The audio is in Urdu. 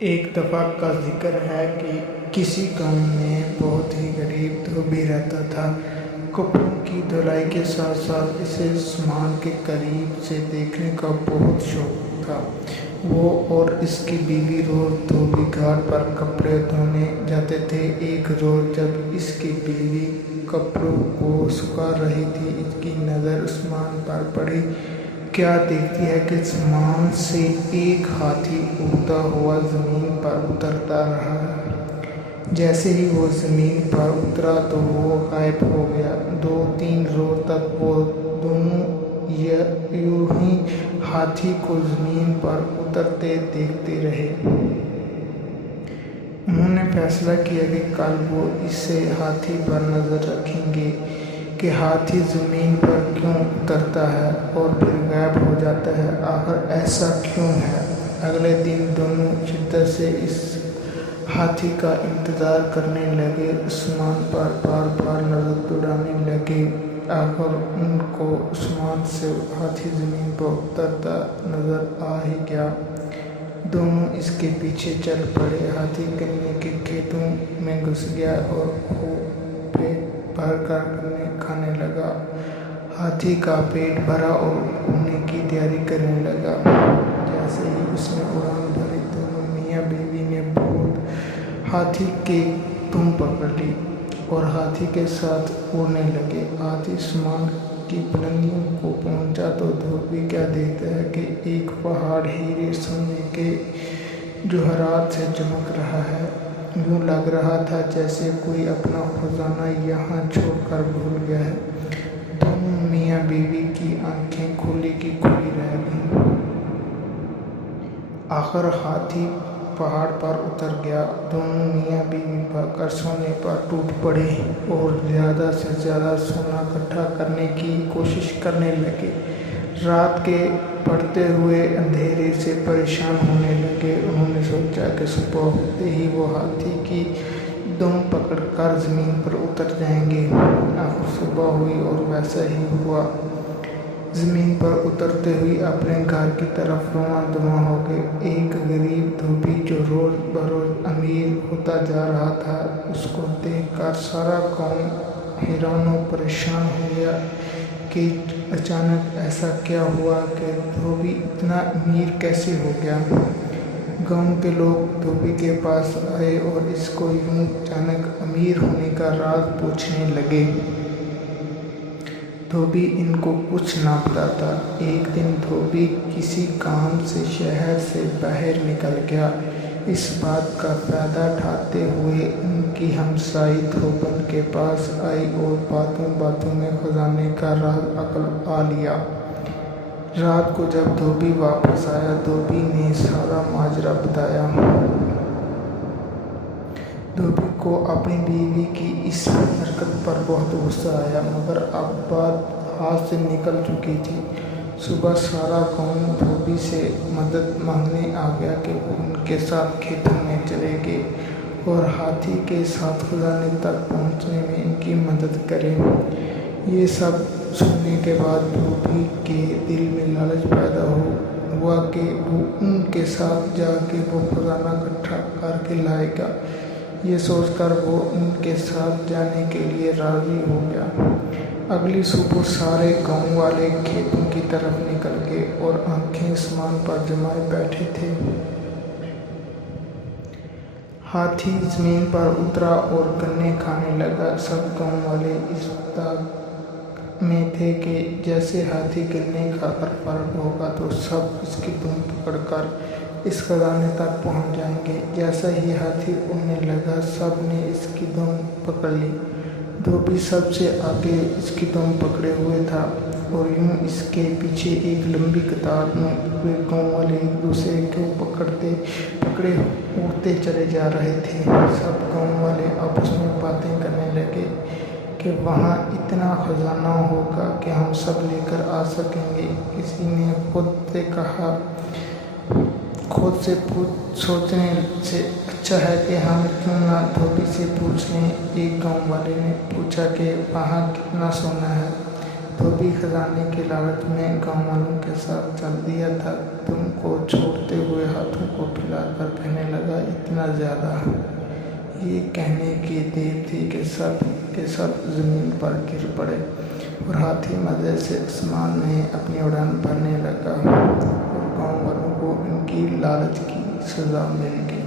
ایک دفعہ کا ذکر ہے کہ کسی گاؤں میں بہت ہی غریب دھوبی رہتا تھا۔ کپڑوں کی دھلائی کے ساتھ ساتھ اسے آسمان کے قریب سے دیکھنے کا بہت شوق تھا۔ وہ اور اس کی بیوی روز دھوبی گھاٹ پر کپڑے دھونے جاتے تھے۔ ایک روز جب اس کی بیوی کپڑوں کو سکھا رہی تھی، اس کی نظر آسمان پر پڑی۔ کیا دیکھتی ہے کہ آسمان سے ایک ہاتھی اڑتا ہوا زمین پر اترتا رہا۔ جیسے ہی وہ زمین پر اترا تو وہ غائب ہو گیا۔ 2-3 روز تک وہ دونوں یوں ہی ہاتھی کو زمین پر اترتے دیکھتے رہے۔ انہوں نے فیصلہ کیا کہ کل وہ اسے ہاتھی پر نظر رکھیں گے کہ ہاتھی زمین پر کیوں اترتا ہے اور پھر غائب ہو جاتا ہے، آخر ایسا کیوں ہے۔ اگلے دن دونوں شدت سے اس ہاتھی کا انتظار کرنے لگے، آسمان پر بار بار نظر دوڑانے لگے۔ آخر ان کو آسمان سے ہاتھی زمین پر اترتا نظر آ ہی گیا۔ دونوں اس کے پیچھے چل پڑے۔ ہاتھی گنے کے کھیتوں میں گھس گیا اور خوب پیٹ بھر کر گنے کھانے لگا۔ ہاتھی کا پیٹ بھرا اور اڑنے کی تیاری کرنے لگا۔ جیسے ہی اس نے اڑان بھری، دونوں میاں بیوی نے بہت ہاتھی کی دم پکڑ لی اور ہاتھی کے ساتھ اڑنے لگے۔ ہاتھی آسمان کی بلندیوں کو پہنچا تو دھوبی کیا دیکھتا ہے کہ ایک پہاڑ ہیرے سونے کے جواہرات سے چمک رہا ہے۔ یوں لگ رہا تھا جیسے کوئی اپنا خزانہ یہاں چھوڑ کر بھول گیا ہے۔ دونوں میاں بیوی کی آنکھیں کھلی کی کھلی رہ گئیں۔ آخر ہاتھی پہاڑ پر اتر گیا۔ دونوں میاں بیوی بھاگ کر سونے پر ٹوٹ پڑے اور زیادہ سے زیادہ سونا اکٹھا کرنے کی کوشش کرنے لگے۔ رات کے پڑتے ہوئے اندھیرے سے پریشان ہونے لگے۔ انہوں نے سوچا کہ صبح ہوتے ہی وہ ہاتھی کی دم پکڑ کر زمین پر اتر جائیں گے۔ آخر صبح ہوئی اور ویسا ہی ہوا۔ زمین پر اترتے ہوئے اپنے گھر کی طرف رواں دواں ہو گئے۔ ایک غریب دھوبی جو روز بروز امیر ہوتا جا رہا تھا، اس کو دیکھ کر سارا گاؤں حیران و پریشان ہو گیا کہ اچانک ایسا کیا ہوا کہ دھوبی اتنا امیر کیسے ہو گیا۔ گاؤں کے لوگ دھوبی کے پاس آئے اور اس کو یوں اچانک امیر ہونے کا راز پوچھنے لگے۔ دھوبی ان کو کچھ نہ بتاتا۔ ایک دن دھوبی کسی کام سے شہر سے باہر نکل گیا۔ اس بات کا فائدہ اٹھاتے ہوئے ان کی ہمسائے دھوبن کے پاس آئی اور باتوں باتوں میں خزانے کا راز عقل آ لیا۔ رات کو جب دھوبی واپس آیا، دھوبی نے سارا ماجرا بتایا۔ دھوبی کو اپنی بیوی کی اس حرکت پر بہت غصہ آیا، مگر اب بات ہاتھ سے نکل چکی تھی۔ صبح سارا گاؤں دھوبی سے مدد مانگنے آ گیا کہ وہ ان کے ساتھ کھیتوں میں چلے گئے اور ہاتھی کے ساتھ خزانے تک پہنچنے میں ان کی مدد کرے۔ یہ سب سننے کے بعد دھوبی کے دل میں لالچ پیدا ہوا کہ وہ ان کے ساتھ جا کے وہ خزانہ اکٹھا کر کے لائے گا۔ یہ سوچ کر وہ ان کے ساتھ جانے کے لیے راضی ہو گیا۔ اگلی صبح سارے گاؤں والے کھیتوں کی طرف نکل گئے اور آنکھیں آسمان پر جمائے بیٹھے تھے۔ ہاتھی زمین پر اترا اور گنے کھانے لگا۔ سب گاؤں والے اس تک میں تھے کہ جیسے ہاتھی گنے کھا کر فارغ ہوگا تو سب اس کی دم پکڑ کر اس خزانے تک پہنچ جائیں گے۔ جیسا ہی ہاتھی اڑنے لگا، سب نے اس کی دم پکڑ لی۔ دھوبی سب سے آگے اس کی دم پکڑے ہوئے تھا اور یوں اس کے پیچھے ایک لمبی قطار میں پورے گاؤں والے ایک دوسرے کو پکڑے اڑتے چلے جا رہے تھے۔ سب گاؤں والے آپس میں باتیں کرنے لگے کہ وہاں اتنا خزانہ ہوگا کہ ہم سب لے کر آ سکیں گے۔ کسی نے خود سے کہا، خود سے سوچنے سے اچھا ہے کہ ہم کیوں نہ دھوبی سے پوچھ لیں۔ ایک گاؤں والے نے پوچھا کہ وہاں کتنا سونا ہے۔ دھوبی خزانے کے لالچ میں گاؤں والوں کے ساتھ چل دیا تھا۔ تم کو چھوڑتے ہوئے ہاتھوں کو پھیلا کر کہنے لگا، اتنا زیادہ؟ یہ کہنے کی دیر تھی کہ سب زمین پر گر پڑے اور ہاتھی مزے سے آسمان میں اپنی اڑان بھرنے لگا اور گاؤں والوں کو ان کی لالچ کی سزا مل گئی۔